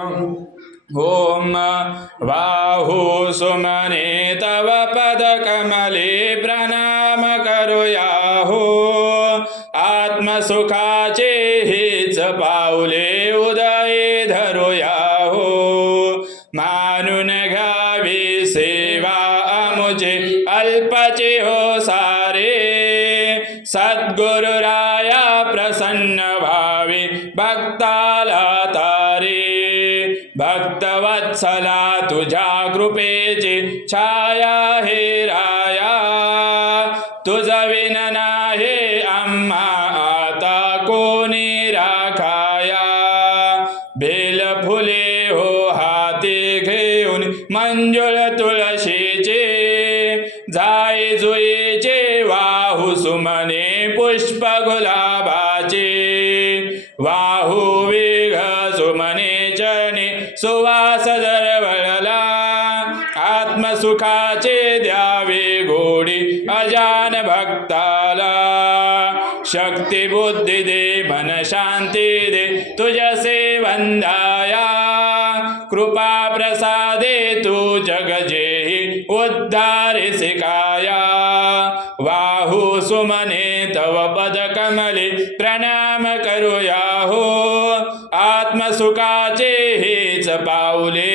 ॐ बाहु सुमने तव पदकमले प्रणाम करुयाहो आत्मसुखाचे हेच पाऊले उदये धरुयाहो मानून घ्यावी सेवा अमुचे अल्पचे हो सारे। सद्गुरुराया प्रसन्न भावे भक्ताला भक्तवत्सला तुझ्या कृपेची छाया हे राया। तुझ विन हे आम्हा आता कोणी राखाया। बेल फुले हो हाती घेऊन मंजुळ तुळशीचे जाय जुईचे वाहू सुमने पुष्प गुलाबाचे। वाहू चरणी सुवास दरवळला. आत्मसुखाचे द्यावे गोडी अजान भक्ताला. शक्ती बुद्धी दे मन शांती दे तुझसे वंदाया कृपा प्रसादे तू जग जेहि उद्धारे सिकाया वाहू सुमने तव पद कमले प्रणाम करूया हो. आत्मसुखाचे it's about it.